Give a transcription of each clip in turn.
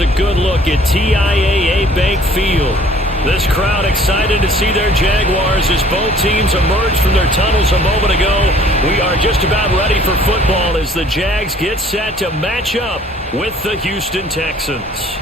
here's a good look at TIAA Bank Field. This crowd excited to see their Jaguars as both teams emerge from their tunnels a moment ago. We are just about ready for football as the Jags get set to match up with the Houston Texans.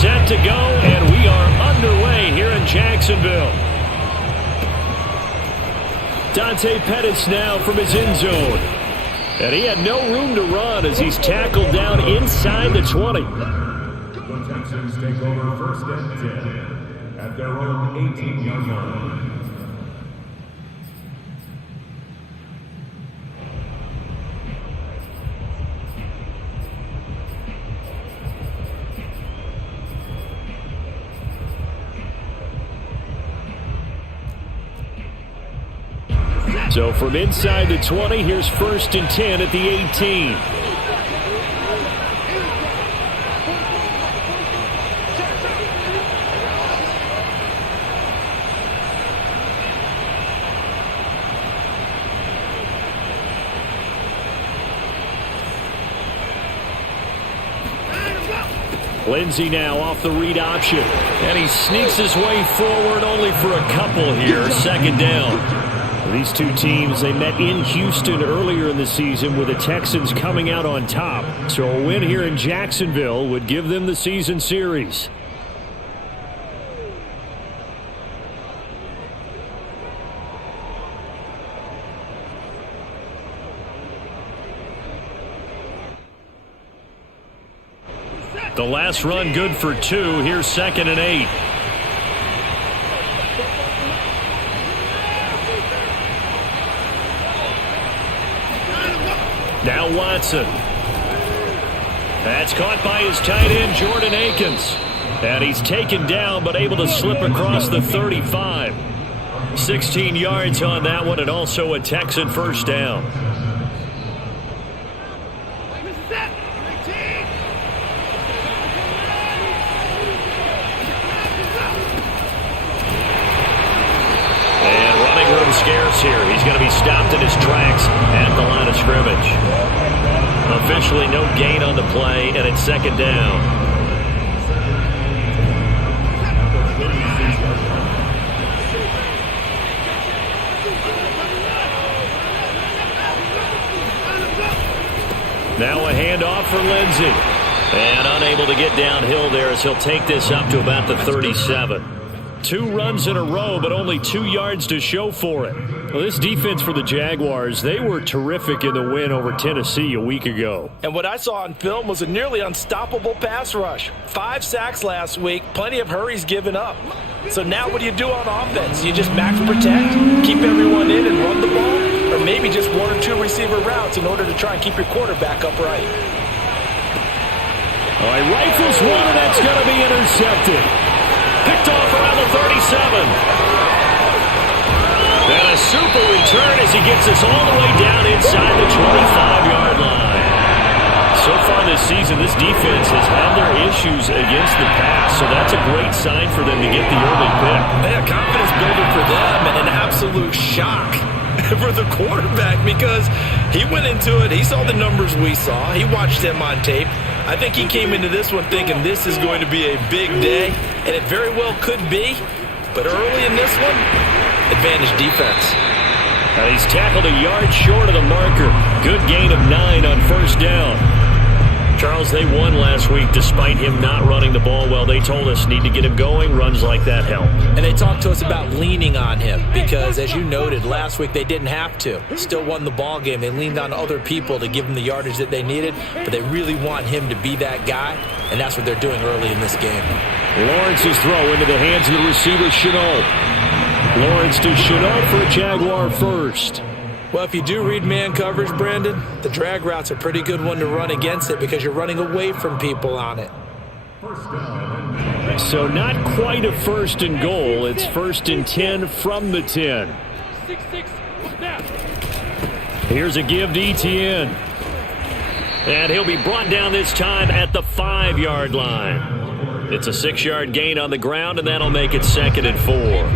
Set to go, and we are underway here in Jacksonville. Dante Pettis now from his end zone. And he had no room to run as he's tackled down inside the 20. The Texans take over first and 10 at their own 18-yard line. So from inside the 20, here's first and 10 at the 18. Lindsey now off the read option. And he sneaks his way forward only for a couple here. Second down. These two teams, they met in Houston earlier in the season with the Texans coming out on top. So a win here in Jacksonville would give them the season series. The last run good for 2. Here's second and 8. Now Watson. That's caught by his tight end, Jordan Akins. And he's taken down, but able to slip across the 35. 16 yards on that one, and also a Texan first down. Scarce here. He's going to be stopped in his tracks at the line of scrimmage. Officially no gain on the play, and it's second down. Now a handoff for Lindsey. And unable to get downhill there as he'll take this up to about the 37. 2 runs in a row, but only 2 yards to show for it. Well, this defense for the Jaguars, they were terrific in the win over Tennessee a week ago. And what I saw on film was a nearly unstoppable pass rush. 5 sacks last week, plenty of hurries given up. So now what do you do on offense? You just max protect, keep everyone in and run the ball, or maybe just 1 or 2 receiver routes in order to try and keep your quarterback upright. All right, rifles one, and that's going to be intercepted. Picked off around the 37. And a super return as he gets us all the way down inside the 25-yard line. So far this season, this defense has had their issues against the pass, so that's a great sign for them to get the early pick. Yeah, confidence builder for them, and an absolute shock for the quarterback because he went into it, he saw the numbers we saw, he watched them on tape. I think he came into this one thinking this is going to be a big day, and it very well could be. But early in this one, advantage defense. And he's tackled a yard short of the marker. Good gain of 9 on first down. Charles, they won last week despite him not running the ball well. They told us need to get him going. Runs like that help. And they talked to us about leaning on him because, as you noted, last week they didn't have to. Still won the ball game. They leaned on other people to give them the yardage that they needed, but they really want him to be that guy, and that's what they're doing early in this game. Lawrence's throw into the hands of the receiver, Chenault. Lawrence to Chenault for a Jaguar first. Well, if you do read man coverage, Brandon, the drag route's a pretty good one to run against it because you're running away from people on it. So not quite a first and goal. It's first and 10 from the 10. Here's a give to Etienne. And he'll be brought down this time at the 5-yard line. It's a 6-yard gain on the ground, and that'll make it 2nd and 4.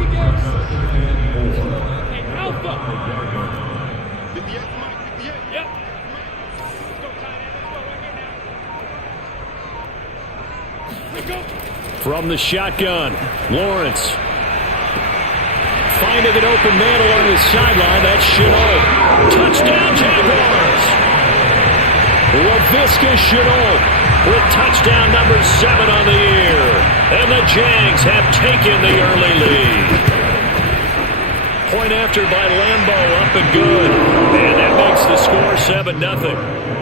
From the shotgun, Lawrence. Finding an open man along the sideline. That's Chenault. Touchdown, Jaguars. Laviska Chenault with touchdown number 7 on the year. And the Jags have taken the early lead. Point after by Lambeau, up and good. And that makes the score 7-0.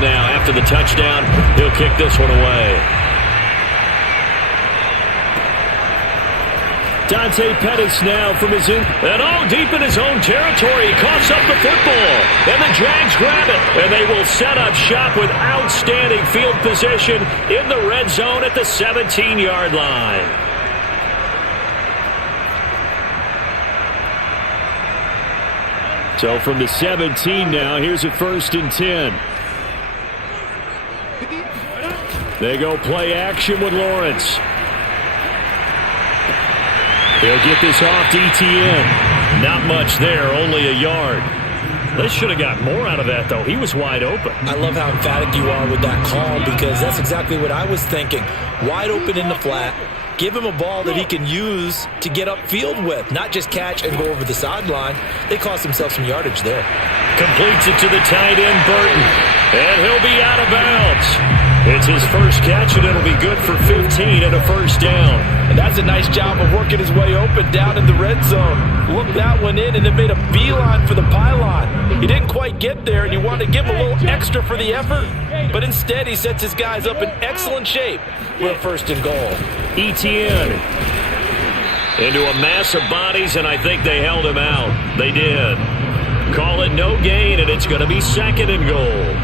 Now, after the touchdown, he'll kick this one away. Dante Pettis now from his and all deep in his own territory. He coughs up the football, and the Jags grab it, and they will set up shop with outstanding field position in the red zone at the 17-yard line. So from the 17 now, here's a 1st and 10. They go play action with Lawrence. He'll get this off to Etienne. Not much there, only a yard. They should have got more out of that, though. He was wide open. I love how emphatic you are with that call because that's exactly what I was thinking. Wide open in the flat. Give him a ball that he can use to get upfield with, not just catch and go over the sideline. They cost themselves some yardage there. Completes it to the tight end, Burton. And he'll be out of bounds. It's his first catch, and it'll be good for 15 and a 1st down. And that's a nice job of working his way open down in the red zone. Looked that one in and then made a beeline for the pylon. He didn't quite get there, and you wanted to give him a little extra for the effort. But instead, he sets his guys up in excellent shape with a 1st and goal. Etienne into a mass of bodies, and I think they held him out. They did. Call it no gain, and it's going to be 2nd and goal.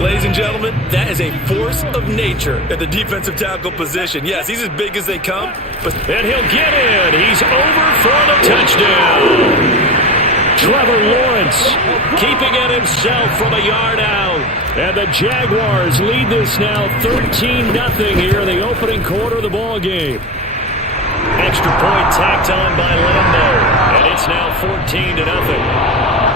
Ladies and gentlemen, that is a force of nature at the defensive tackle position. Yes, he's as big as they come. And he'll get in. He's over for the touchdown. Trevor Lawrence keeping it himself from a yard out. And the Jaguars lead this now 13-0 here in the opening quarter of the ball game. Extra point tacked on by Lambeau. And it's now 14-0.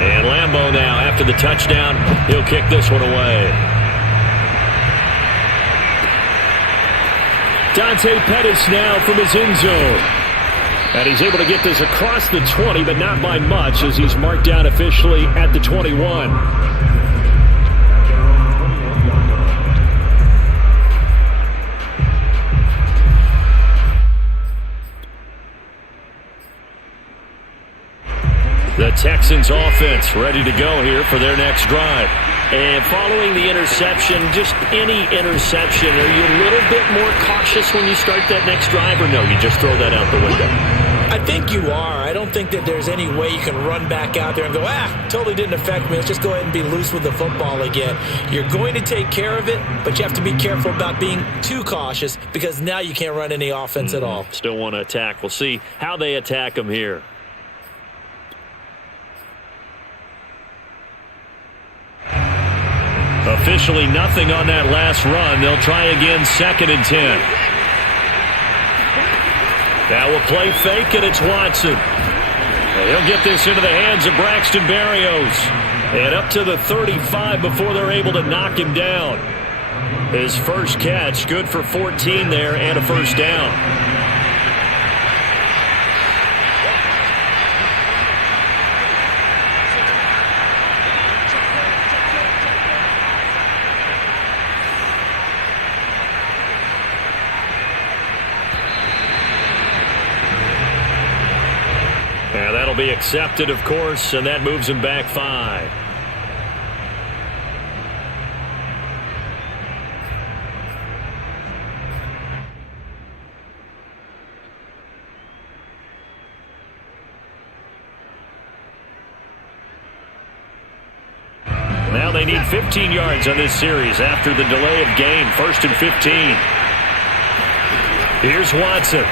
And Lambeau now, after the touchdown, he'll kick this one away. Dante Pettis now from his end zone. And he's able to get this across the 20, but not by much, as he's marked down officially at the 21. The Texans offense ready to go here for their next drive. And following the interception, just any interception, are you a little bit more cautious when you start that next drive, or no, you just throw that out the window? I think you are. I don't think that there's any way you can run back out there and go, totally didn't affect me. Let's just go ahead and be loose with the football again. You're going to take care of it, but you have to be careful about being too cautious because now you can't run any offense at all. Still want to attack. We'll see how they attack them here. Officially nothing on that last run. They'll try again, 2nd and 10. Now we'll play fake, and it's Watson. He'll get this into the hands of Braxton Berrios. And up to the 35 before they're able to knock him down. His first catch, good for 14 there and a 1st down. Now that'll be accepted, of course, and that moves him back 5. Now they need 15 yards on this series after the delay of game. 1st and 15. Here's Watson.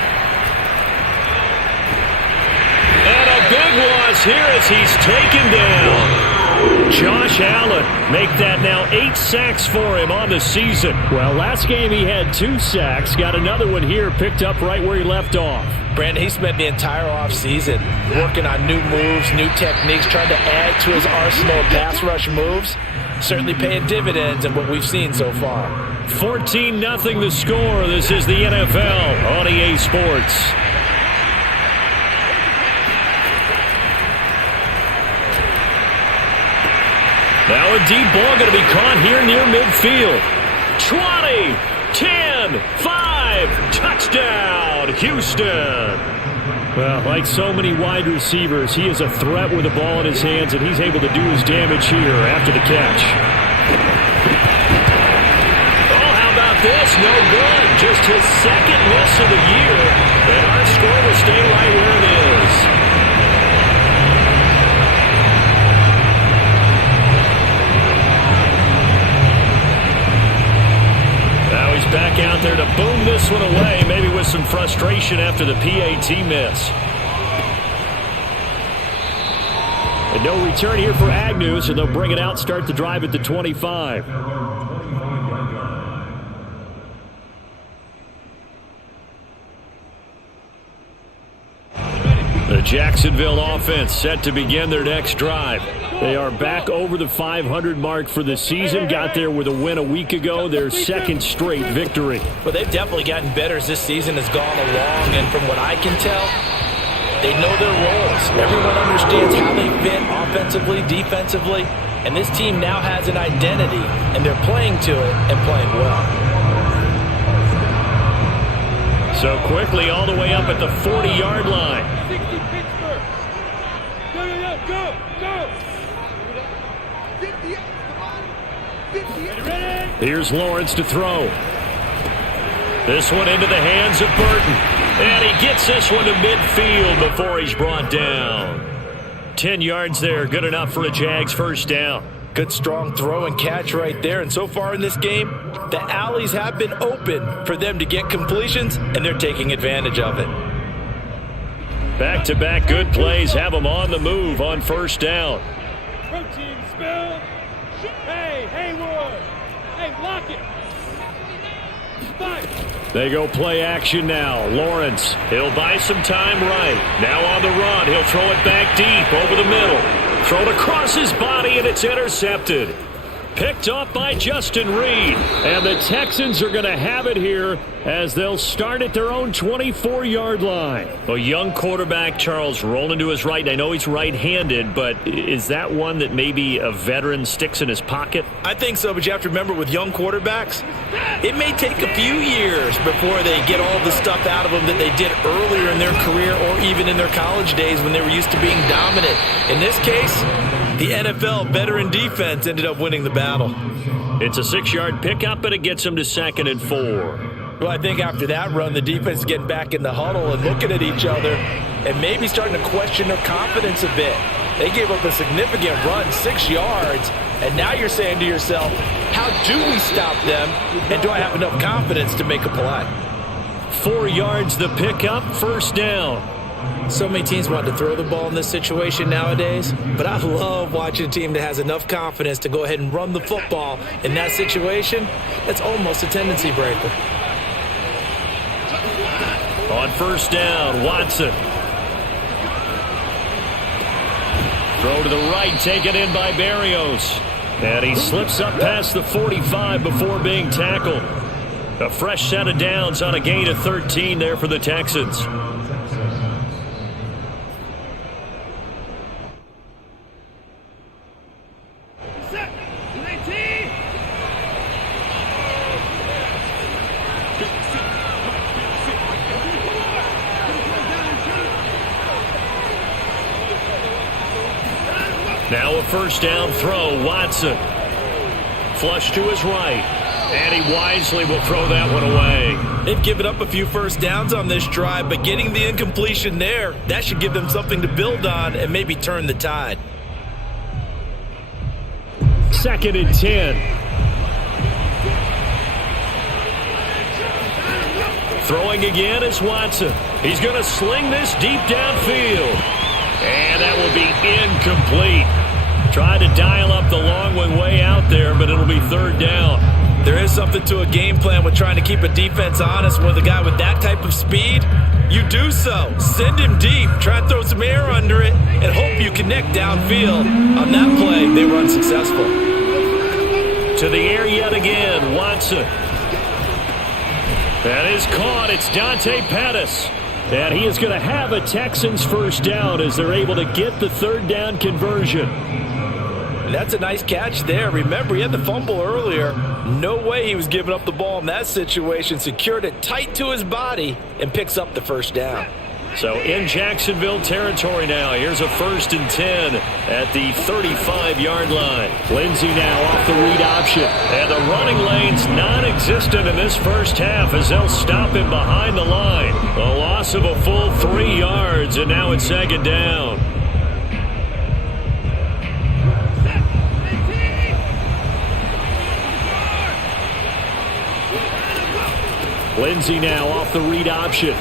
And a big loss here as he's taken down. Josh Allen make that now 8 sacks for him on the season. Well, last game he had 2 sacks. Got another one here, picked up right where he left off. Brandon, he spent the entire offseason working on new moves, new techniques, trying to add to his arsenal of pass rush moves. Certainly paying dividends in what we've seen so far. 14-0 the score. This is the NFL on EA Sports. Now a deep ball going to be caught here near midfield. 20, 10, 5, touchdown, Houston. Well, like so many wide receivers, he is a threat with the ball in his hands, and he's able to do his damage here after the catch. Oh, how about this? No good. Just his second miss of the year, and our score will stay right where it is. Back out there to boom this one away, maybe with some frustration after the PAT miss. And no return here for Agnew, so they'll bring it out, start the drive at the 25. The Jacksonville offense set to begin their next drive. They are back over the 500 mark for the season. Got there with a win a week ago, their second straight victory. Well, they've definitely gotten better as this season has gone along, and from what I can tell, they know their roles. Everyone understands how they fit offensively, defensively, and this team now has an identity, and they're playing to it and playing well. So quickly all the way up at the 40-yard line. Here's Lawrence to throw. This one into the hands of Burton. And he gets this one to midfield before he's brought down. 10 yards there, good enough for a Jags first down. Good strong throw and catch right there. And so far in this game, the alleys have been open for them to get completions, and they're taking advantage of it. Back-to-back good plays have them on the move on first down. Protein spill. Hey, Haywood. Hey, lock it. Spike. They go play action now. Lawrence, he'll buy some time right. Now on the run, he'll throw it back deep over the middle. Thrown across his body, and it's intercepted. Picked off by Justin Reed. And the Texans are going to have it here as they'll start at their own 24-yard line. A young quarterback, Charles, rolling to his right. I know he's right-handed, but is that one that maybe a veteran sticks in his pocket? I think so, but you have to remember with young quarterbacks, it may take a few years before they get all the stuff out of them that they did earlier in their career or even in their college days when they were used to being dominant. In this case, the NFL veteran defense ended up winning the battle. It's a 6-yard pickup, and it gets them to 2nd and 4. Well, I think after that run, the defense is getting back in the huddle and looking at each other and maybe starting to question their confidence a bit. They gave up a significant run, 6 yards, and now you're saying to yourself, how do we stop them, and do I have enough confidence to make a play? 4 yards the pickup, first down. So many teams want to throw the ball in this situation nowadays, but I love watching a team that has enough confidence to go ahead and run the football in that situation. That's almost a tendency breaker. On first down, Watson. Throw to the right, taken in by Berrios. And he slips up past the 45 before being tackled. A fresh set of downs on a gain of 13 there for the Texans. Now a first down throw, Watson. Flush to his right. And he wisely will throw that one away. They've given up a few first downs on this drive, but getting the incompletion there, that should give them something to build on and maybe turn the tide. 2nd and 10. Throwing again is Watson. He's going to sling this deep downfield. And that will be incomplete. Tried to dial up the long way out there, but it'll be 3rd down. There is something to a game plan with trying to keep a defense honest with a guy with that type of speed. You do so. Send him deep. Try and throw some air under it and hope you connect downfield. On that play, they were unsuccessful. To the air yet again, Watson. That is caught. It's Dante Pettis. And he is going to have a Texans 1st down as they're able to get the 3rd down conversion. That's a nice catch there. Remember, he had the fumble earlier. No way he was giving up the ball in that situation. Secured it tight to his body and picks up the 1st down. So in Jacksonville territory now. Here's a 1st and 10 at the 35-yard line. Lindsey now off the read option. And the running lane's non-existent in this first half as they'll stop him behind the line. A loss of a full 3 yards, and now it's 2nd down. Lindsey now off the read option.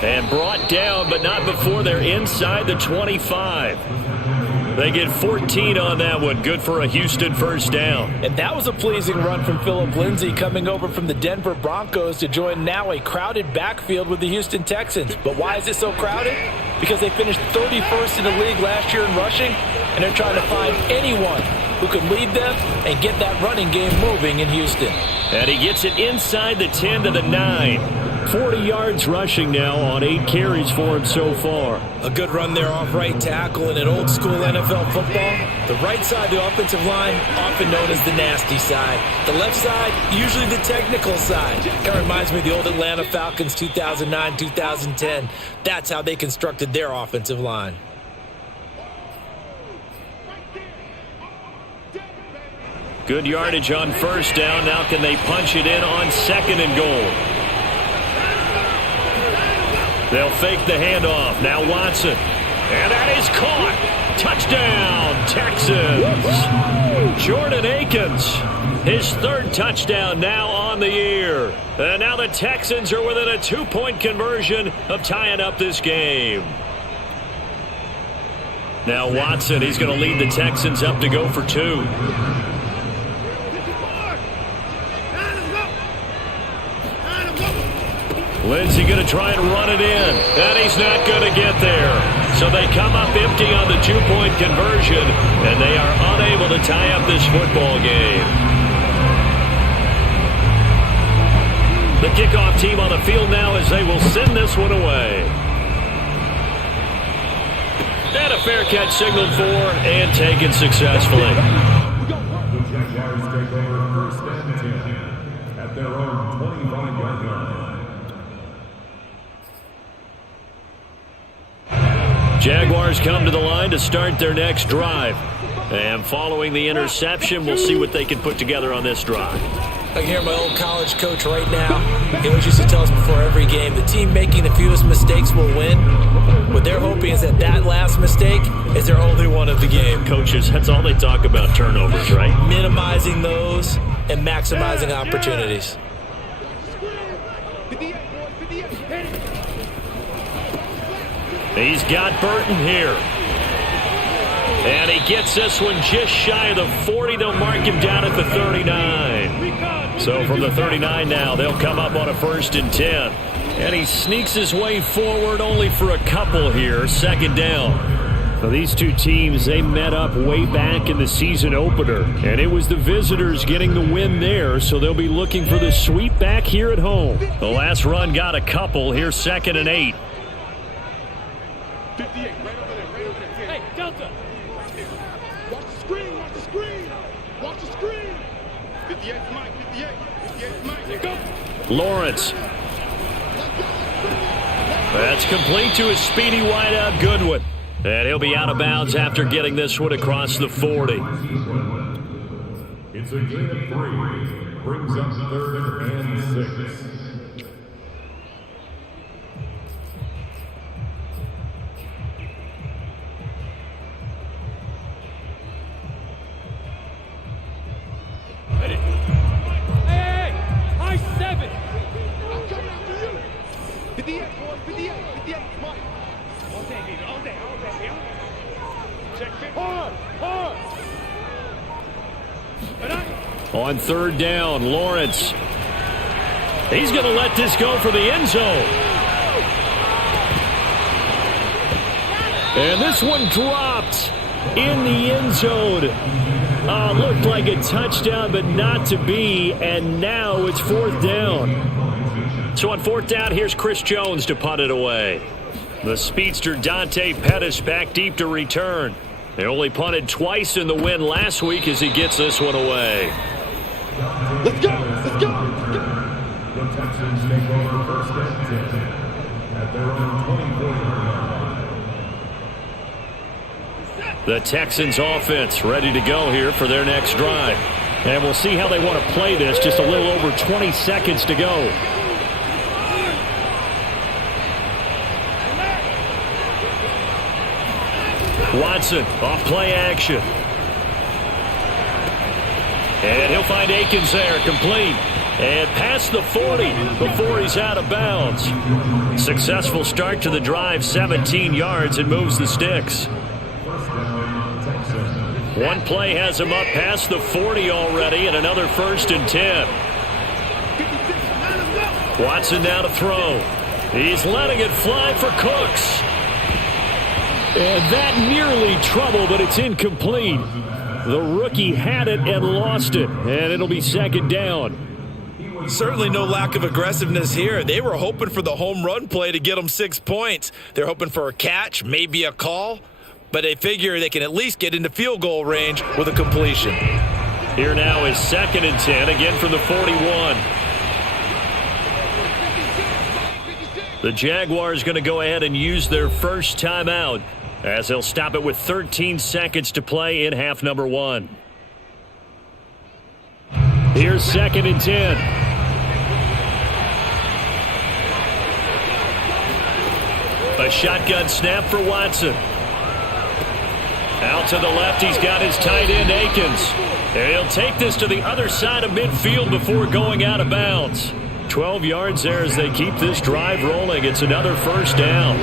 And brought down, but not before they're inside the 25. They get 14 on that one. Good for a Houston 1st down. And that was a pleasing run from Phillip Lindsay coming over from the Denver Broncos to join now a crowded backfield with the Houston Texans. But why is it so crowded? Because they finished 31st in the league last year in rushing, and they're trying to find anyone who can lead them and get that running game moving in Houston. And he gets it inside the 10 to the 9. 40 yards rushing now on 8 carries for him so far. A good run there off right tackle in an old school NFL football. The right side of the offensive line, often known as the nasty side. The left side, usually the technical side. That reminds me of the old Atlanta Falcons 2009-2010. That's how they constructed their offensive line. Good yardage on 1st down. Now can they punch it in on 2nd and goal? They'll fake the handoff. Now Watson. And that is caught. Touchdown, Texans. Jordan Akins, his 3rd touchdown now on the year. And now the Texans are within a 2-point conversion of tying up this game. Now Watson, he's going to lead the Texans up to go for 2. Lindsey going to try and run it in. And he's not going to get there. So they come up empty on the 2-point conversion, and they are unable to tie up this football game. The kickoff team on the field now as they will send this one away. And a fair catch signaled for and taken successfully. The Jaguars take over 1st and 10 at their own 25-yard line. Jaguars come to the line to start their next drive. And following the interception, we'll see what they can put together on this drive. I can hear my old college coach right now. He always used to tell us before every game, the team making the fewest mistakes will win. What they're hoping is that last mistake is their only one of the game. Coaches, that's all they talk about, turnovers, right? Minimizing those and maximizing opportunities. He's got Burton here. And he gets this one just shy of the 40. They'll mark him down at the 39. So from the 39 now, they'll come up on a 1st and 10. And he sneaks his way forward only for a couple here. 2nd down. Now these two teams, they met up way back in the season opener. And it was the visitors getting the win there, so they'll be looking for the sweep back here at home. The last run got a couple. Here's 2nd and 8. 58, right over there. Hey, Delta. Watch the screen, watch the screen. Watch the screen. 58, Mike, 58. 58, Mike. Here go. Lawrence. That's complete to his speedy wideout, Goodwin. And he'll be out of bounds after getting this one across the 40. It's a gain of 3. Brings up 3rd and 6. 58, boys, 58, 58, Mike. All day, baby, all day, yeah? Check 50. Hard. On third down, Lawrence. He's going to let this go for the end zone. And this one dropped in the end zone. Looked like a touchdown, but not to be. And now it's fourth down. So on fourth down, here's Chris Jones to punt it away. The speedster Dante Pettis back deep to return. They only punted twice in the win last week as he gets this one away. Let's go. The Texans take over first and 10 at their own 24-yard line. The Texans offense ready to go here for their next drive. And we'll see how they want to play this. Just a little over 20 seconds to go. Watson off play action. And he'll find Akins there, complete. And past the 40 before he's out of bounds. Successful start to the drive, 17 yards, and moves the sticks. One play has him up past the 40 already, and another first and 10. Watson now to throw. He's letting it fly for Cooks. And that nearly trouble, but it's incomplete. The rookie had it and lost it, and it'll be second down. Certainly no lack of aggressiveness here. They were hoping for the home run play to get them 6 points. They're hoping for a catch, maybe a call, but they figure they can at least get into field goal range with a completion. Here now is second and 10, again from the 41. The Jaguars going to go ahead and use their first timeout as they'll stop it with 13 seconds to play in half number 1. Here's second and 10. A shotgun snap for Watson. Out to the left, he's got his tight end, Akins. And he'll take this to the other side of midfield before going out of bounds. 12 yards there as they keep this drive rolling. It's another first down.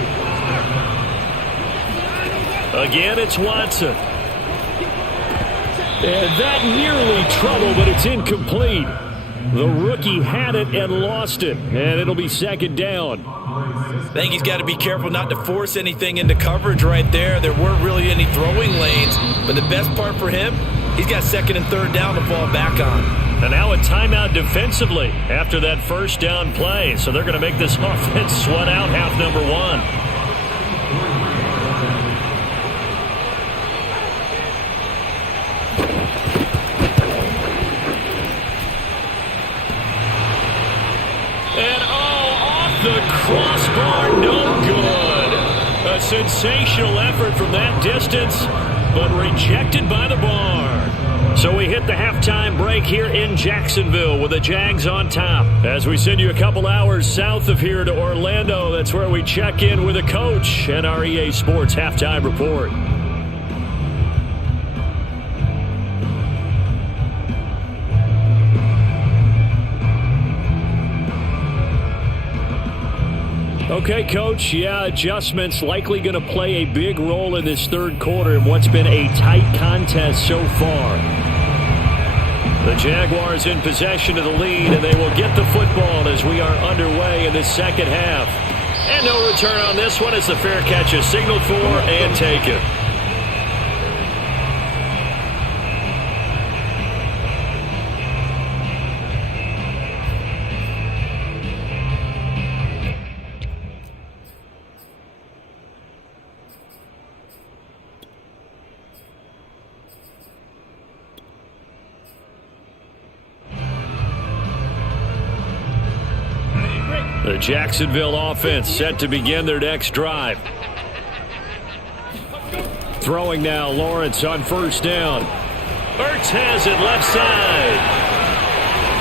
Again, it's Watson. And that nearly trouble, but it's incomplete. The rookie had it and lost it, and it'll be second down. I think he's got to be careful not to force anything into coverage right there. There weren't really any throwing lanes, but the best part for him, he's got second and third down to fall back on. And now a timeout defensively after that first down play. So they're going to make this offense sweat out half number 1. The crossbar, no good. A sensational effort from that distance, but rejected by the bar. So we hit the halftime break here in Jacksonville with the Jags on top. As we send you a couple hours south of here to Orlando, that's where we check in with the coach and our EA Sports halftime report. Okay, Coach, adjustments likely going to play a big role in this third quarter in what's been a tight contest so far. The Jaguars in possession of the lead, and they will get the football as we are underway in the second half. And no return on this one as the fair catch is signaled for and taken. The Jacksonville offense set to begin their next drive. Throwing now, Lawrence on first down. Ertz has it left side.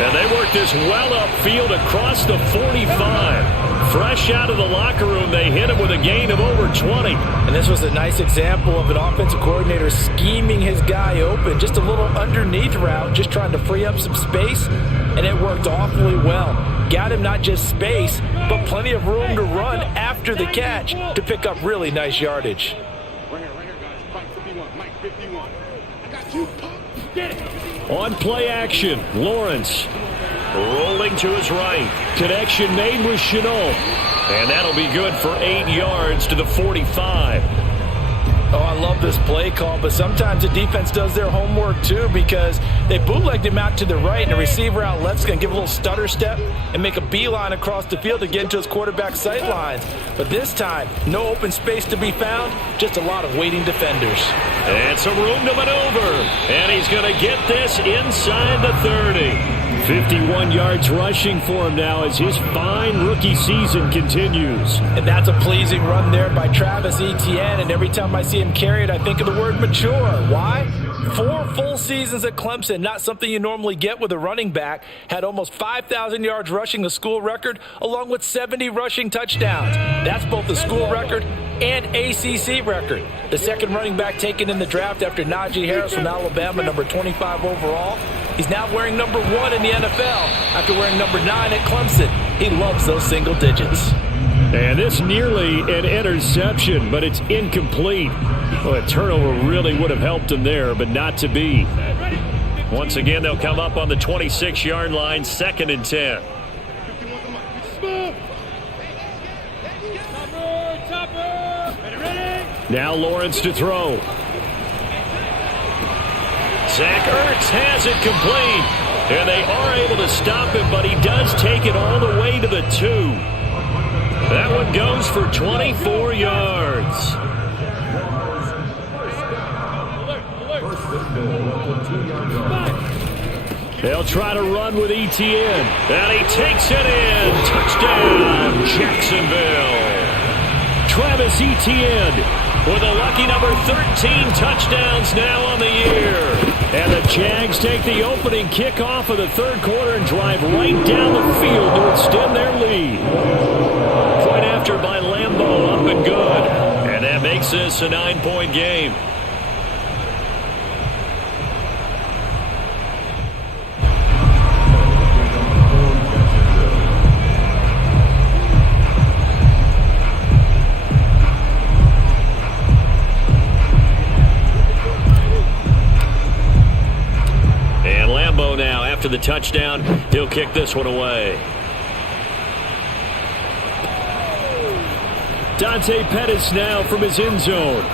And they work this well upfield across the 45. Fresh out of the locker room, they hit him with a gain of over 20. And this was a nice example of an offensive coordinator scheming his guy open. Just a little underneath route, just trying to free up some space, and it worked awfully well. got him not just space, but plenty of room to run after the catch to pick up really nice yardage. Right here, guys. Mike 51, Mike 51. I got you, Pop. Get it. On play action, Lawrence rolling to his right. Connection made with Chenault. And that'll be good for 8 yards to the 45. Oh, I love this play call, but sometimes the defense does their homework too, because they bootlegged him out to the right, and the receiver out left's going to give a little stutter step and make a beeline across the field to get into his quarterback sight lines. But this time, no open space to be found, just a lot of waiting defenders. And some room to maneuver, and he's going to get this inside the 30. 51 yards rushing for him now as his fine rookie season continues. And that's a pleasing run there by Travis Etienne, and every time I see him carry it, I think of the word mature. Why? 4 full seasons at Clemson, not something you normally get with a running back. Had almost 5,000 yards rushing, the school record, along with 70 rushing touchdowns. That's both the school record and ACC record. The second running back taken in the draft after Najee Harris from Alabama, number 25 overall. He's now wearing number 1 in the NFL after wearing number 9 at Clemson. He loves those single digits. And this nearly an interception, but it's incomplete. Well, a turnover really would have helped him there, but not to be. Once again, they'll come up on the 26-yard line, 2nd and 10. Now Lawrence to throw. Zach Ertz has it complete. And they are able to stop him, but he does take it all the way to the 2. That one goes for 24 yards. They'll try to run with Etienne. And he takes it in. Touchdown, Jacksonville. Travis Etienne with a lucky number 13 touchdowns now on the year. And the Jags take the opening kickoff of the 3rd quarter and drive right down the field to extend their lead. Point after by Lambeau, up and good. And that makes this a 9-point game. Now, after the touchdown, he'll kick this one away. Dante Pettis now from his end zone.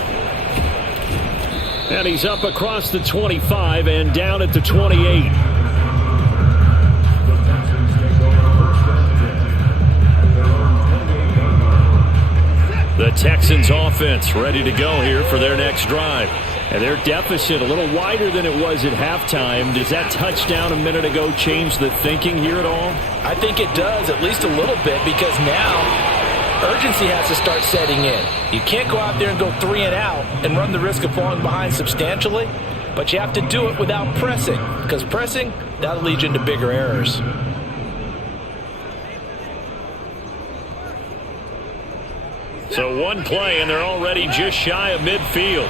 And he's up across the 25 and down at the 28. The Texans offense ready to go here for their next drive. And their deficit a little wider than it was at halftime. Does that touchdown a minute ago change the thinking here at all? I think it does, at least a little bit, because now urgency has to start setting in. You can't go out there and go 3 and out and run the risk of falling behind substantially, but you have to do it without pressing, because pressing, that'll lead you into bigger errors. So one play, and they're already just shy of midfield.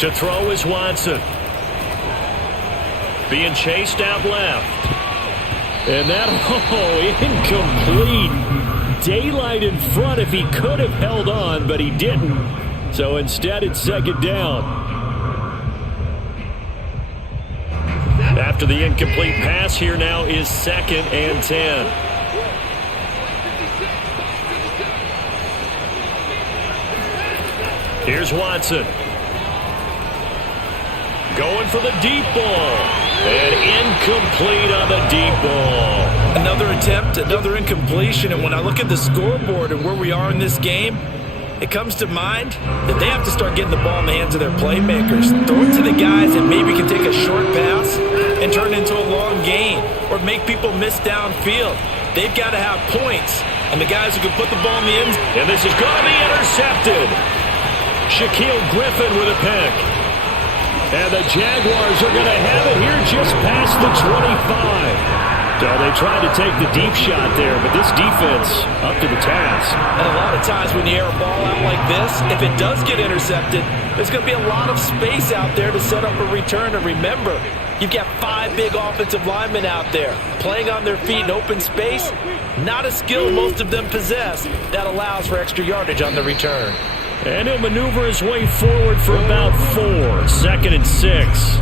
To throw is Watson. Being chased out left. And that, incomplete. Daylight in front if he could have held on, but he didn't. So instead, it's 2nd down. After the incomplete pass, here now is 2nd and 10. Here's Watson. Going for the deep ball. And incomplete on the deep ball. Another attempt, another incompletion. And when I look at the scoreboard and where we are in this game, it comes to mind that they have to start getting the ball in the hands of their playmakers. Throw it to the guys that maybe can take a short pass and turn it into a long gain or make people miss downfield. They've got to have points. And the guys who can put the ball in the end. And this is going to be intercepted. Shaquille Griffin with a pick. And the Jaguars are going to have it here just past the 25. So they tried to take the deep shot there, but this defense up to the task. And a lot of times when you air a ball out like this, if it does get intercepted, there's going to be a lot of space out there to set up a return. And remember, you've got 5 big offensive linemen out there playing on their feet in open space. Not a skill most of them possess that allows for extra yardage on the return. And he'll maneuver his way forward for about 4. 2nd and 6.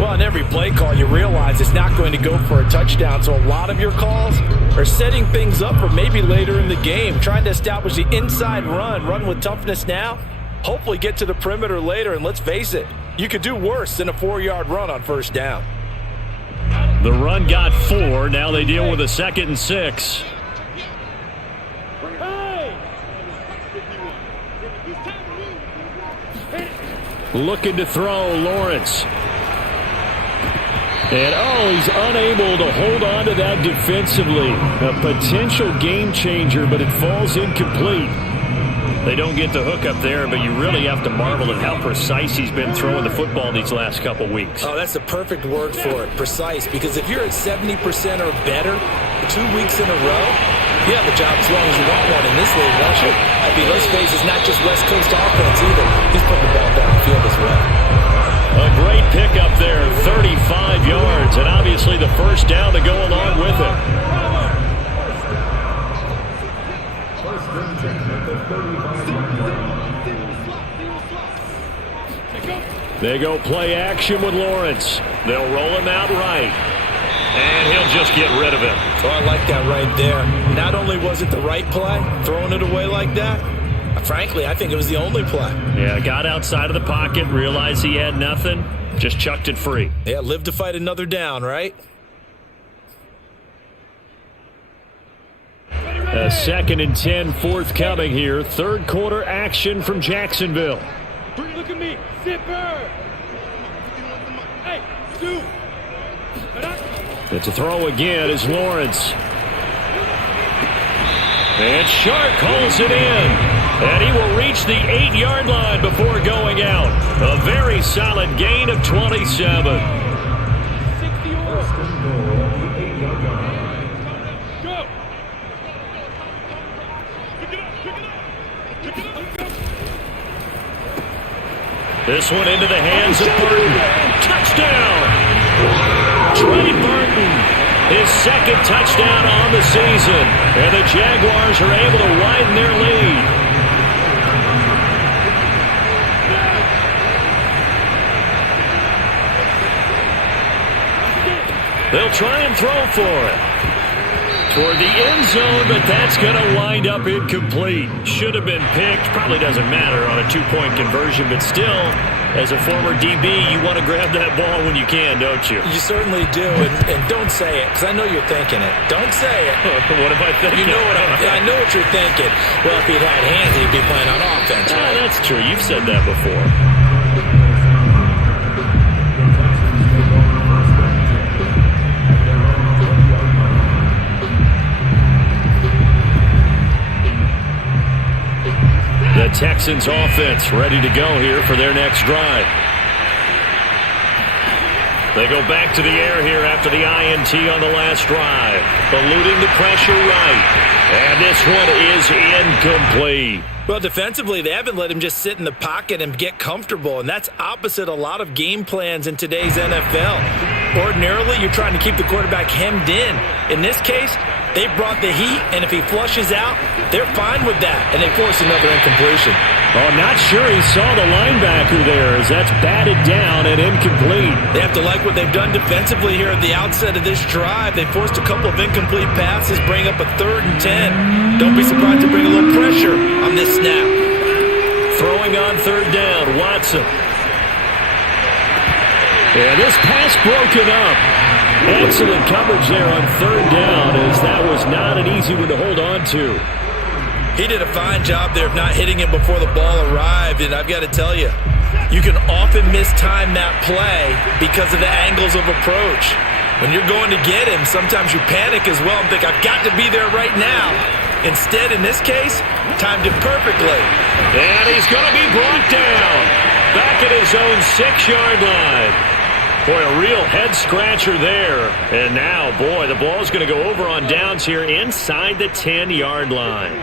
Well, on every play call, you realize it's not going to go for a touchdown. So a lot of your calls are setting things up for maybe later in the game, trying to establish the inside run with toughness now, hopefully get to the perimeter later. And let's face it, you could do worse than a 4-yard run on first down. The run got 4. Now they deal with a 2nd and 6. Looking to throw, Lawrence. And, he's unable to hold on to that defensively. A potential game changer, but it falls incomplete. They don't get the hook up there, but you really have to marvel at how precise he's been throwing the football these last couple weeks. Oh, that's the perfect word for it, precise, because if you're at 70% or better 2 weeks in a row, you have a job as long as you want one in this league, don't you? I mean, let's face it, it's not just West Coast offense either. He's putting the ball down the field as well. A great pickup there, 35 yards, and obviously the first down to go along with it. They go play action with Lawrence. They'll roll him out right. And he'll just get rid of it. So I like that right there. Not only was it the right play, throwing it away like that, frankly, I think it was the only play. Yeah, got outside of the pocket, realized he had nothing, just chucked it free. Yeah, live to fight another down, right? A 2nd and 10 forthcoming here. 3rd quarter action from Jacksonville. Look at me. Zipper. Hey, Stu. It's a throw again is Lawrence. And Sharp calls it in. And he will reach the 8-yard line before going out. A very solid gain of 27. This one into the hands of Burton. Touchdown! Trey Burton, his 2nd touchdown on the season. And the Jaguars are able to widen their lead. They'll try and throw for it. Toward the end zone, but that's going to wind up incomplete. Should have been picked. Probably doesn't matter on a 2-point conversion, but still, as a former DB, you want to grab that ball when you can, don't you? You certainly do, and don't say it, because I know you're thinking it. Don't say it. What am I thinking? You know I know what you're thinking. Well, if he'd had hands, he'd be playing on offense, right? That's true. You've said that before. The Texans offense ready to go here for their next drive. They go back to the air here after the INT on the last drive. Eluding the pressure right. And this one is incomplete. Well, defensively, they haven't let him just sit in the pocket and get comfortable, and that's opposite a lot of game plans in today's NFL. Ordinarily, you're trying to keep the quarterback hemmed in. In this case, they brought the heat, and if he flushes out, they're fine with that, and they force another incompletion. Oh, not sure he saw the linebacker there as that's batted down and incomplete. They have to like what they've done defensively here at the outset of this drive. They forced a couple of incomplete passes, bring up a 3rd and 10. Don't be surprised to bring a little pressure on this snap. Throwing on 3rd down, Watson. And this pass broken up. Excellent coverage there on 3rd down, as that was not an easy one to hold on to. He did a fine job there of not hitting him before the ball arrived, and I've got to tell you, you can often mistime that play because of the angles of approach. When you're going to get him, sometimes you panic as well and think, I've got to be there right now. Instead, in this case, timed it perfectly. And he's going to be brought down back at his own 6-yard line. Boy, a real head-scratcher there. And now, boy, the ball's going to go over on downs here inside the 10-yard line.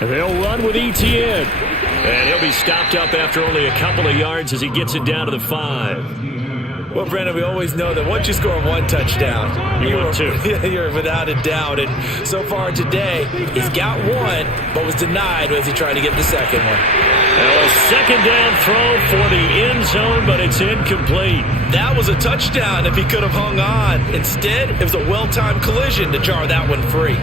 They'll run with Etienne. And he'll be stopped up after only a couple of yards as he gets it down to the 5. Well, Brandon, we always know that once you score one touchdown, you're without a doubt. And so far today, he's got one, but was denied as he tried to get the second one. Well, a second down throw for the end zone, but it's incomplete. That was a touchdown if he could have hung on. Instead, it was a well-timed collision to jar that one free.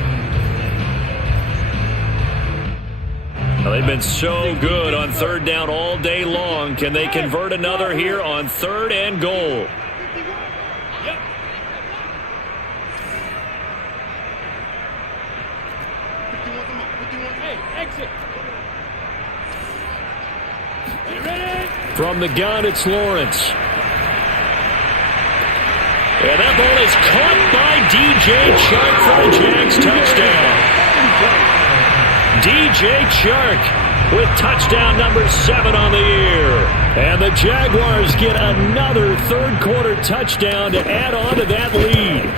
Well, they've been so good on third down all day long. Can they convert another here on 3rd and goal? Yep. Hey, exit. Are you ready? From the gun, it's Lawrence. And that ball is caught by DJ Chark for the Jags touchdown. DJ Chark with touchdown number 7 on the year. And the Jaguars get another third-quarter touchdown to add on to that lead.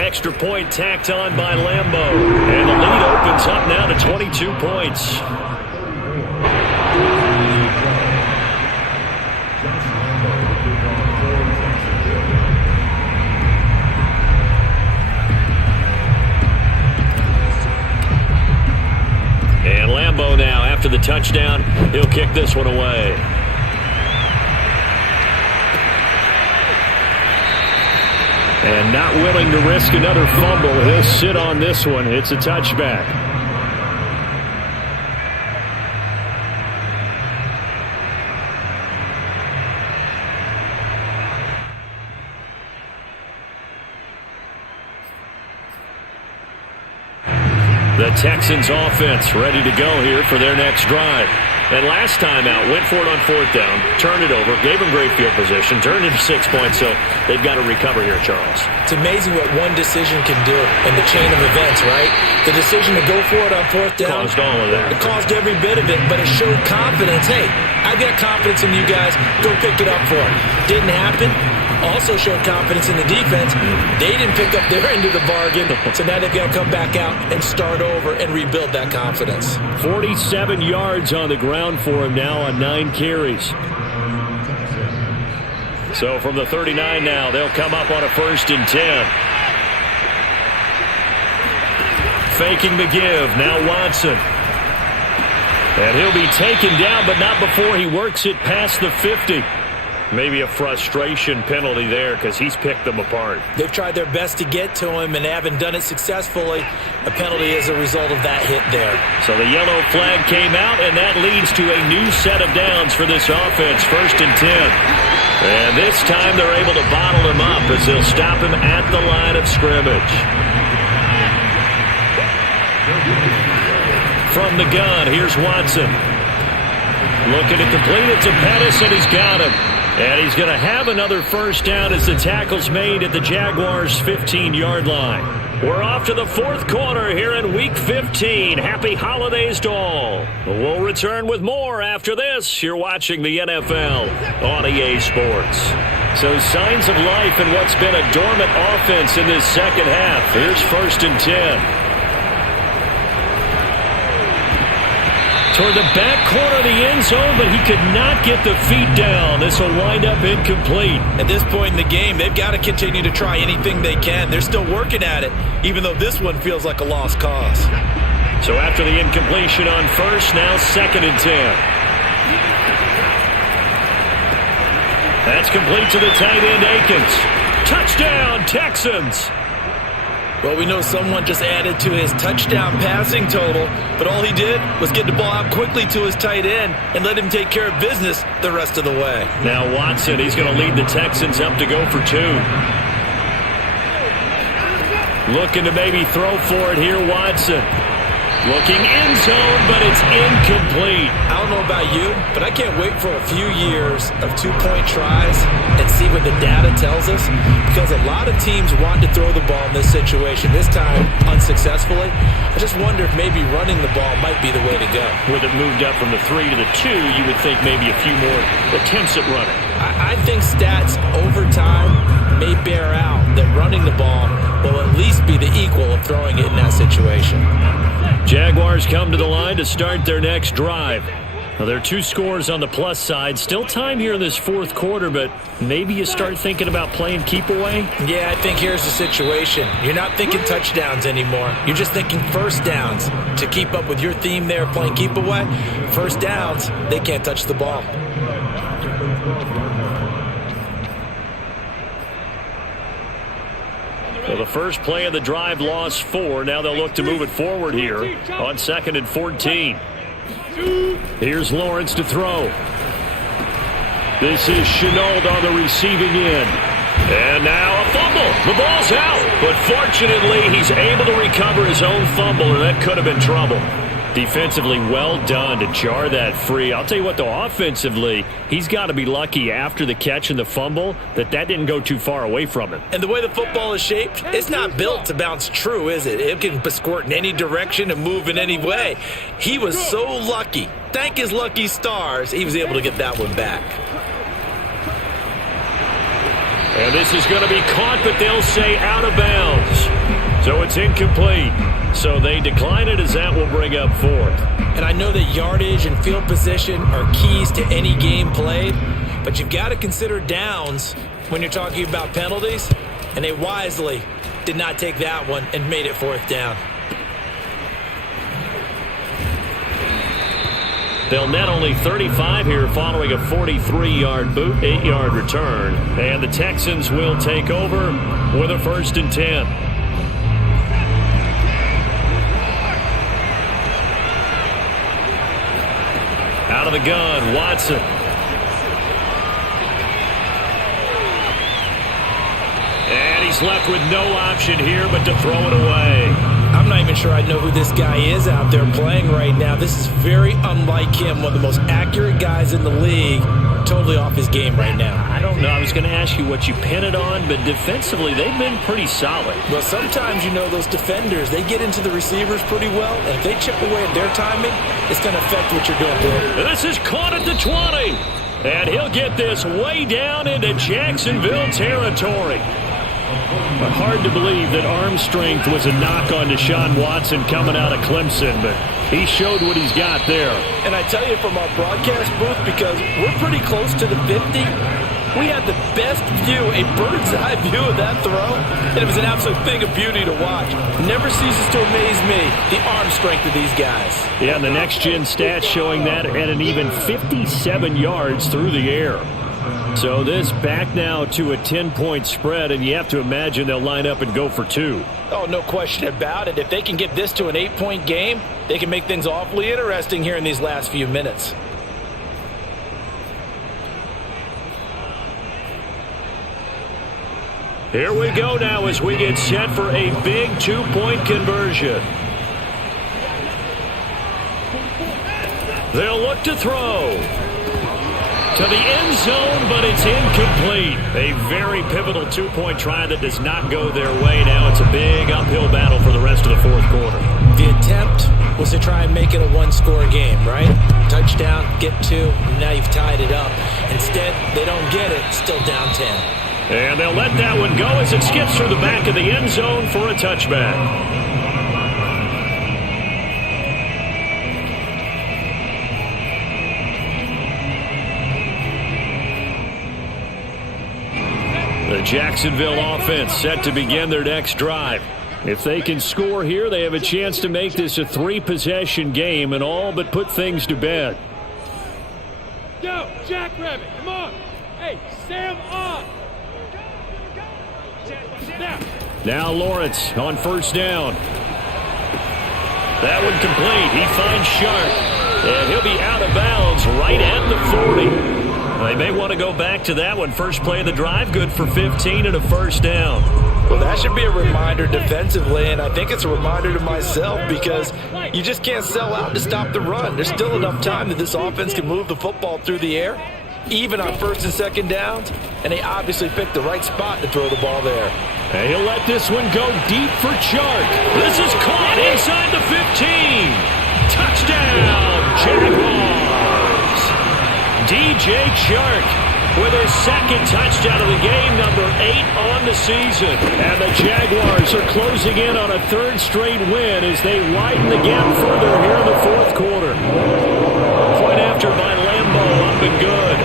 Extra point tacked on by Lambeau. And the lead opens up now to 22 points. And Lambeau now, after the touchdown, he'll kick this one away. And not willing to risk another fumble, he'll sit on this one. It's a touchback. The Texans offense ready to go here for their next drive. And last time out, went for it on 4th down, turned it over, gave them great field position, turned it to 6 points, so they've got to recover here, Charles. It's amazing what one decision can do in the chain of events, right? The decision to go for it on 4th down. Caused all of that. It caused every bit of it, but it showed confidence. Hey, I've got confidence in you guys. Go pick it up for it. Didn't happen. Also showed confidence in the defense. They didn't pick up their end of the bargain, so now they've got to come back out and start over and rebuild that confidence. 47 yards on the ground for him now on 9 carries. So from the 39 now, they'll come up on a 1st and 10. Faking the give, now Watson. And he'll be taken down, but not before he works it past the 50. Maybe a frustration penalty there because he's picked them apart. They've tried their best to get to him and haven't done it successfully. A penalty is a result of that hit there. So the yellow flag came out, and that leads to a new set of downs for this offense. 1st and 10. And this time they're able to bottle him up as they'll stop him at the line of scrimmage. From the gun, here's Watson. Looking to complete it to Pettis, and he's got him. And he's going to have another 1st down as the tackle's made at the Jaguars' 15-yard line. We're off to the 4th quarter here in Week 15. Happy holidays to all. We'll return with more after this. You're watching the NFL on EA Sports. So signs of life in what's been a dormant offense in this second half. Here's 1st and 10. Toward the back corner of the end zone, but he could not get the feet down. This will wind up incomplete. At this point in the game, they've got to continue to try anything they can. They're still working at it, even though this one feels like a lost cause. So after the incompletion on 1st, now 2nd and 10. That's complete to the tight end, Akins. Touchdown, Texans! Well, we know someone just added to his touchdown passing total, but all he did was get the ball out quickly to his tight end and let him take care of business the rest of the way. Now Watson, he's going to lead the Texans up to go for 2. Looking to maybe throw for it here, Watson. Looking end zone, but it's incomplete. I don't know about you, but I can't wait for a few years of 2-point tries and see what the data tells us? Because a lot of teams want to throw the ball in this situation, this time unsuccessfully. I just wonder if maybe running the ball might be the way to go. With it moved up from the 3 to the 2, you would think maybe a few more attempts at running. I think stats over time may bear out that running the ball will at least be the equal of throwing it in that situation. Jaguars come to the line to start their next drive. Well, there are 2 scores on the plus side. Still time here in this fourth quarter, but maybe you start thinking about playing keep away? Yeah, I think here's the situation. You're not thinking touchdowns anymore. You're just thinking first downs. To keep up with your theme there, playing keep away, first downs, they can't touch the ball. So the first play of the drive lost 4. Now they'll look to move it forward here on 2nd and 14. Here's Lawrence to throw. This is Chenault on the receiving end. And now a fumble. The ball's out. But fortunately, he's able to recover his own fumble, and that could have been trouble. Defensively, well done to jar that free. I'll tell you what, though, offensively, he's got to be lucky after the catch and the fumble that didn't go too far away from him. And the way the football is shaped, it's not built to bounce true, is it? It can squirt in any direction and move in any way. He was so lucky. Thank his lucky stars, he was able to get that one back. And this is going to be caught, but they'll say out of bounds. So it's incomplete. So they decline it as that will bring up 4th. And I know that yardage and field position are keys to any game played, but you've got to consider downs when you're talking about penalties, and they wisely did not take that one and made it 4th down. They'll net only 35 here following a 43-yard boot, 8-yard return. And the Texans will take over with a 1st and 10. Out of the gun, Watson. And he's left with no option here but to throw it away. I'm not even sure I know who this guy is out there playing right now. This is very unlike him, one of the most accurate guys in the league. Totally off his game right now. I don't know. I was going to ask you what you pin it on, but defensively, they've been pretty solid. Well, sometimes, those defenders, they get into the receivers pretty well, and if they chip away at their timing, it's going to affect what you're doing, bro. This is caught at the 20, and he'll get this way down into Jacksonville territory. But hard to believe that arm strength was a knock on Deshaun Watson coming out of Clemson, but he showed what he's got there. And I tell you from our broadcast booth, because we're pretty close to the 50, we had the best view, a bird's eye view of that throw, and it was an absolute thing of beauty to watch. Never ceases to amaze me, the arm strength of these guys. Yeah, and the next-gen stats showing that at an even 57 yards through the air. So this back now to a 10-point spread, and you have to imagine they'll line up and go for 2. Oh, no question about it. If they can get this to an 8-point game, they can make things awfully interesting here in these last few minutes. Here we go now as we get set for a big 2-point conversion. They'll look to throw. To the end zone, but it's incomplete. A very pivotal 2-point try that does not go their way. Now it's a big uphill battle for the rest of the fourth quarter. The attempt was to try and make it a one-score game, right? Touchdown, get 2, now you've tied it up. Instead, they don't get it, still down 10. And they'll let that one go as it skips through the back of the end zone for a touchback. The Jacksonville offense set to begin their next drive. If they can score here, they have a chance to make this a 3-possession game and all but put things to bed. Yo, Jackrabbit, come on. Hey, Sam on. Now Lawrence on 1st down. That one complete. He finds Sharp. And he'll be out of bounds right at the 40. They may want to go back to that one. First play of the drive, good for 15 and a 1st down. Well, that should be a reminder defensively, and I think it's a reminder to myself because you just can't sell out to stop the run. There's still enough time that this offense can move the football through the air. even on first and second downs, and they obviously picked the right spot to throw the ball there. And he'll let this one go deep for Chark. This is caught inside the 15. Touchdown, Jaguars. DJ Chark with his second touchdown of the game, number 8 on the season. And the Jaguars are closing in on a third straight win as they widen the gap further here in the fourth quarter. Point after by Lambo, up and good.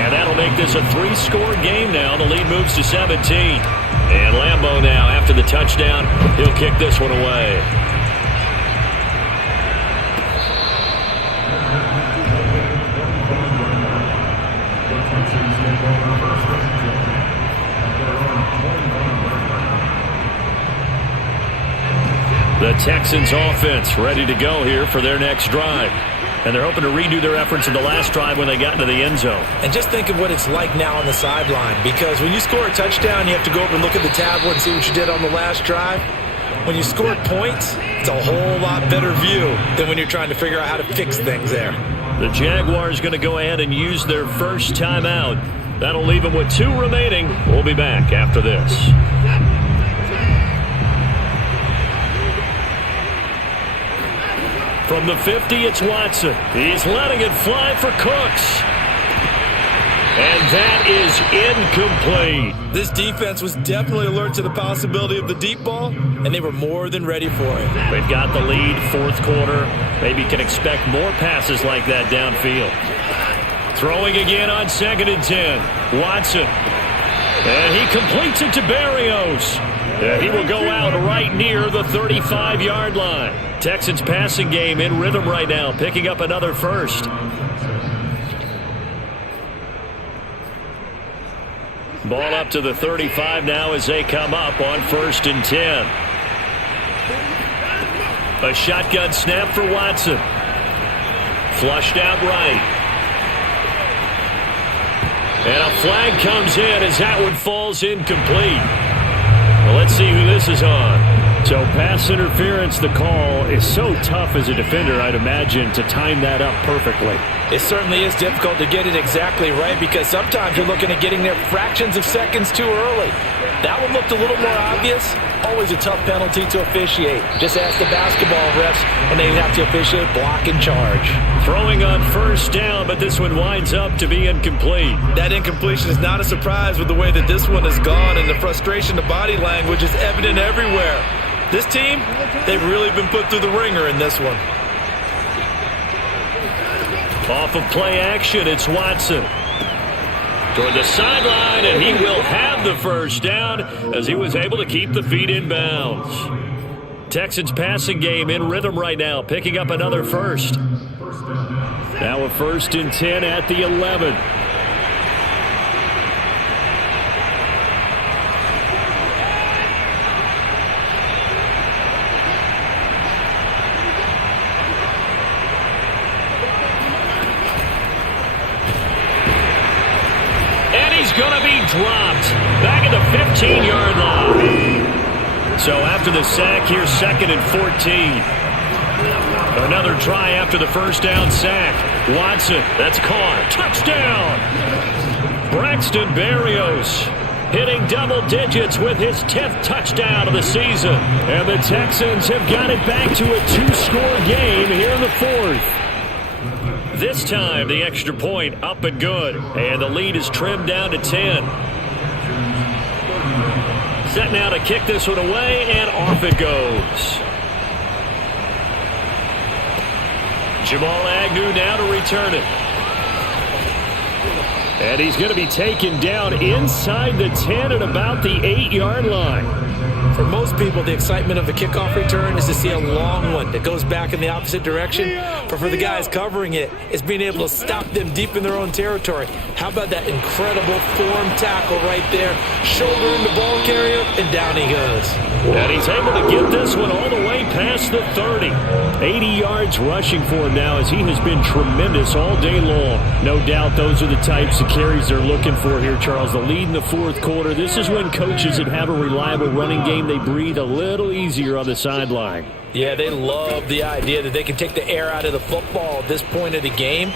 And that'll make this a 3-score game now. The lead moves to 17. And Lambo now, after the touchdown, he'll kick this one away. The Texans offense ready to go here for their next drive. And they're hoping to redo their efforts in the last drive when they got into the end zone. And just think of what it's like now on the sideline, because when you score a touchdown, you have to go over and look at the tablet and see what you did on the last drive. When you score points, it's a whole lot better view than when you're trying to figure out how to fix things there. The Jaguars going to go ahead and use their first timeout. That'll leave them with 2 remaining. We'll be back after this. From the 50, it's Watson. He's letting it fly for Cooks. And that is incomplete. This defense was definitely alert to the possibility of the deep ball, and they were more than ready for it. They've got the lead, fourth quarter. Maybe can expect more passes like that downfield. Throwing again on 2nd and 10. Watson. And he completes it to Berrios. And he will go out right near the 35-yard line. Texans passing game in rhythm right now, picking up another first. Ball up to the 35 now as they come up on 1st and 10. A shotgun snap for Watson. Flushed out right. And a flag comes in as that one falls incomplete. Well, let's see who this is on. So pass interference, the call is so tough as a defender, I'd imagine, to time that up perfectly. It certainly is difficult to get it exactly right because sometimes you're looking at getting there fractions of seconds too early. That one looked a little more obvious. Always a tough penalty to officiate. Just ask the basketball refs when they have to officiate block and charge. Throwing on 1st down, but this one winds up to be incomplete. That incompletion is not a surprise with the way that this one has gone, and the frustration, the body language is evident everywhere. This team, they've really been put through the ringer in this one. Off of play action, it's Watson. Toward the sideline, and he will have the first down as he was able to keep the feet in bounds. Texans passing game in rhythm right now, picking up another first. Now a 1st and 10 at the 11. Going to be dropped back at the 15-yard line. So after the sack, here's 2nd and 14. Another try after the first down sack. Watson, that's caught. Touchdown! Braxton Berrios hitting double digits with his 10th touchdown of the season. And the Texans have got it back to a 2-score game here in the 4th. This time, the extra point up and good. And the lead is trimmed down to 10. Set now to kick this one away, and off it goes. Jamal Agnew now to return it. And he's going to be taken down inside the 10 at about the 8-yard line. For most people, the excitement of a kickoff return is to see a long one that goes back in the opposite direction. But for the guys covering it, it's being able to stop them deep in their own territory. How about that incredible form tackle right there? Shouldering the ball carrier, and down he goes. And he's able to get this one all the way past the 30. 80 yards rushing for him now as he has been tremendous all day long. No doubt those are the types of carries they're looking for here, Charles. The lead in the fourth quarter. This is when coaches that have a reliable running game, they breathe a little easier on the sideline. Yeah, they love the idea that they can take the air out of the football at this point of the game.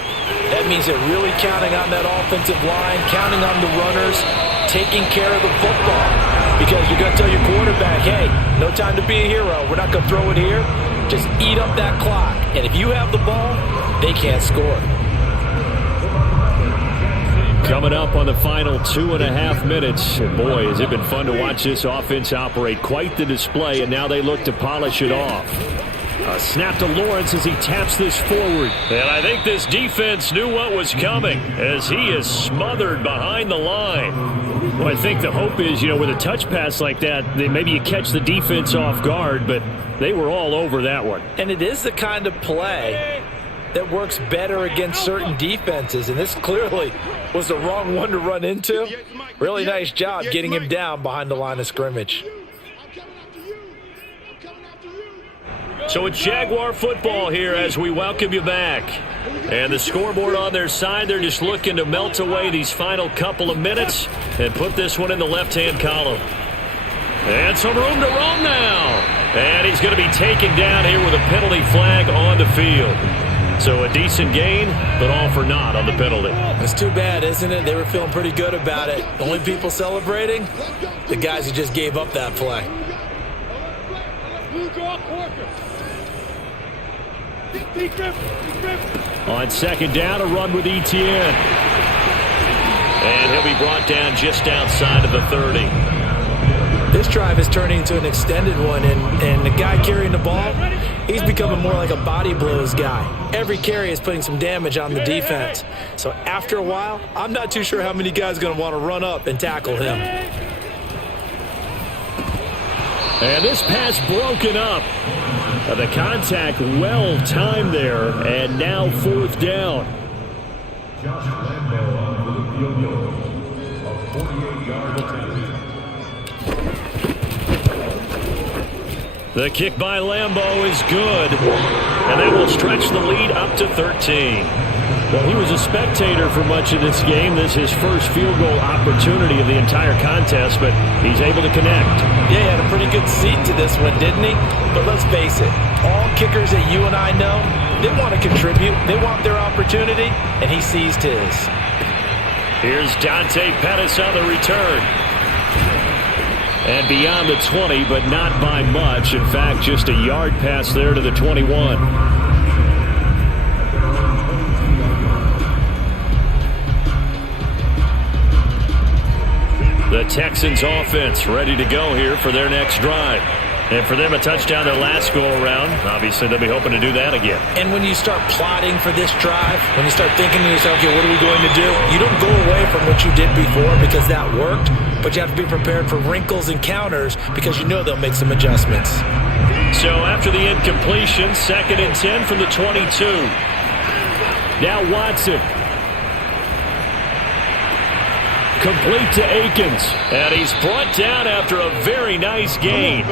That means they're really counting on that offensive line, counting on the runners, taking care of the football. Because you're going to tell your quarterback, hey, no time to be a hero. We're not going to throw it here. Just eat up that clock. And if you have the ball, they can't score. Coming up on the final 2.5 minutes. And boy, has it been fun to watch this offense operate. Quite the display, and now they look to polish it off. A snap to Lawrence as he taps this forward. And I think this defense knew what was coming as he is smothered behind the line. Well, I think the hope is, with a touch pass like that, maybe you catch the defense off guard, but they were all over that one. And it is the kind of play that works better against certain defenses, and this clearly was the wrong one to run into. Really nice job getting him down behind the line of scrimmage. So it's Jaguar football here as we welcome you back. And the scoreboard on their side, they're just looking to melt away these final couple of minutes and put this one in the left-hand column. And some room to roam now. And he's going to be taken down here with a penalty flag on the field. So a decent gain, but all for naught on the penalty. It's too bad, isn't it? They were feeling pretty good about it. Only people celebrating, the guys who just gave up that play. On second down, a run with Etienne. And he'll be brought down just outside of the 30. This drive is turning into an extended one, and the guy carrying the ball, he's becoming more like a body blows guy. Every carry is putting some damage on the defense. So after a while, I'm not too sure how many guys are going to want to run up and tackle him. And this pass broken up. The contact well timed there, and now fourth down. Josh Lambo with a field goal of 48-yard attempt. The kick by Lambo is good, and that will stretch the lead up to 13. Well, he was a spectator for much of this game. This is his first field goal opportunity of the entire contest, but he's able to connect. Yeah, he had a pretty good seat to this one, didn't he? But let's face it, all kickers that you and I know, they want to contribute. They want their opportunity, and he seized his. Here's Dante Pettis on the return. And beyond the 20, but not by much. In fact, just a yard pass there to the 21. The Texans offense ready to go here for their next drive. And for them, a touchdown their last go-around. Obviously, they'll be hoping to do that again. And when you start plotting for this drive, when you start thinking to yourself, okay, what are we going to do? You don't go away from what you did before because that worked, but you have to be prepared for wrinkles and counters because you know they'll make some adjustments. So after the incompletion, 2nd and 10 from the 22. Now Watson. Complete to Akins. And he's brought down after a very nice gain.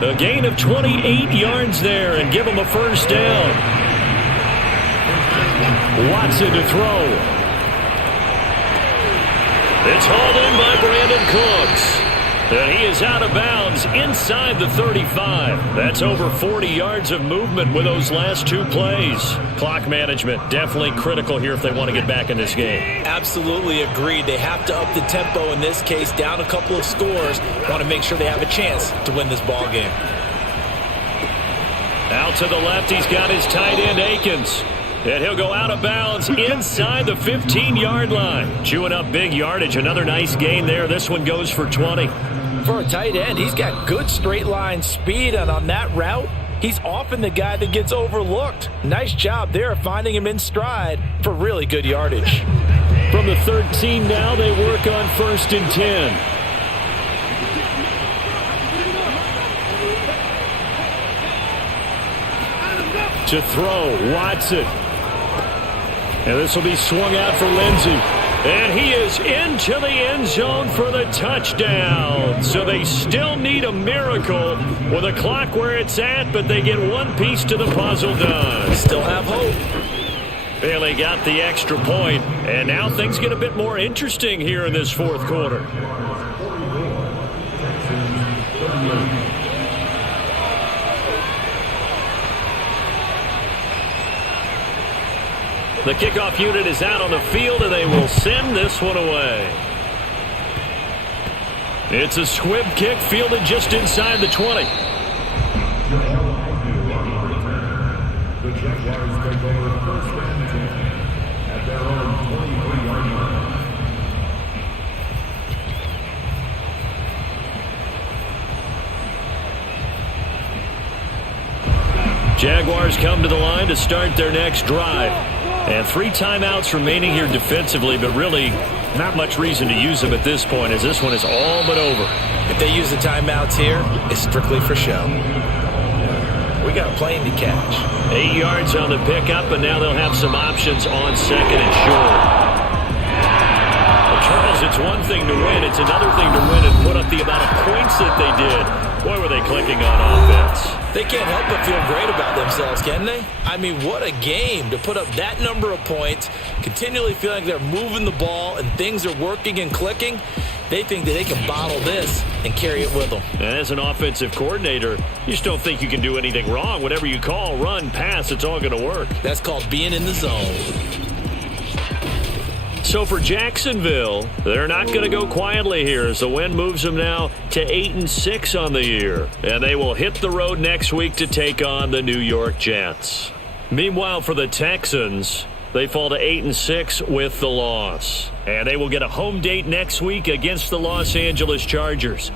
A gain of 28 yards there and give him a first down. Watson to throw. It's hauled in by Brandon Cooks. And he is out of bounds inside the 35. That's over 40 yards of movement with those last two plays. Clock management definitely critical here if they want to get back in this game. Absolutely agreed. They have to up the tempo in this case, down a couple of scores. Want to make sure they have a chance to win this ball game. Out to the left, he's got his tight end Akins. And he'll go out of bounds inside the 15-yard line. Chewing up big yardage. Another nice gain there. This one goes for 20. For a tight end, he's got good straight line speed, and on that route, he's often the guy that gets overlooked. Nice job there finding him in stride for really good yardage. From the 13 now, they work on 1st and 10. To throw, Watson. And this will be swung out for Lindsey. And he is into the end zone for the touchdown. So they still need a miracle with a clock where it's at, but they get one piece to the puzzle done. Still have hope. Bailey got the extra point, and now things get a bit more interesting here in this fourth quarter. The kickoff unit is out on the field, and they will send this one away. It's a squib kick fielded just inside the 20. The Jaguars take over first and 10 at their own 23-yard line. Jaguars come to the line to start their next drive. And 3 timeouts remaining here defensively, but really not much reason to use them at this point, as this one is all but over. If they use the timeouts here, it's strictly for show. We got a plane to catch. 8 yards on the pickup, and now they'll have some options on second and short. Well, Charles, it's one thing to win. It's another thing to win and put up the amount of points that they did. Boy, were they clicking on offense. They can't help but feel great about themselves, can they? I mean, what a game to put up that number of points, continually feeling like they're moving the ball and things are working and clicking. They think that they can bottle this and carry it with them. And as an offensive coordinator, you just don't think you can do anything wrong. Whatever you call, run, pass, it's all going to work. That's called being in the zone. So for Jacksonville, they're not going to go quietly here as the win moves them now to 8-6 on the year. And they will hit the road next week to take on the New York Jets. Meanwhile, for the Texans, they fall to 8-6 with the loss. And they will get a home date next week against the Los Angeles Chargers.